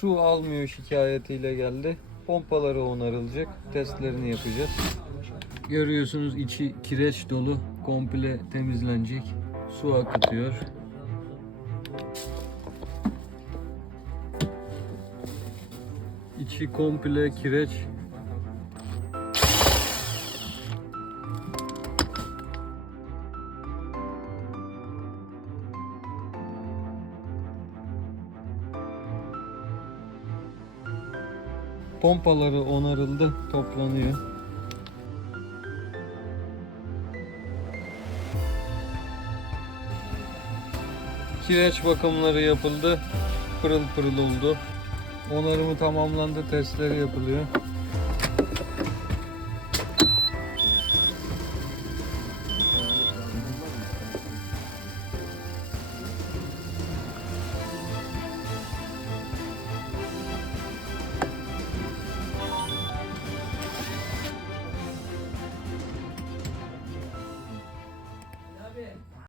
Su almıyor şikayetiyle geldi. Pompaları onarılacak. Testlerini yapacağız. Görüyorsunuz içi kireç dolu. Komple temizlenecek. Su akıtıyor. İçi komple kireç. Pompaları onarıldı, toplanıyor. Kireç bakımları yapıldı. Pırıl pırıl oldu. Onarımı tamamlandı, testleri yapılıyor.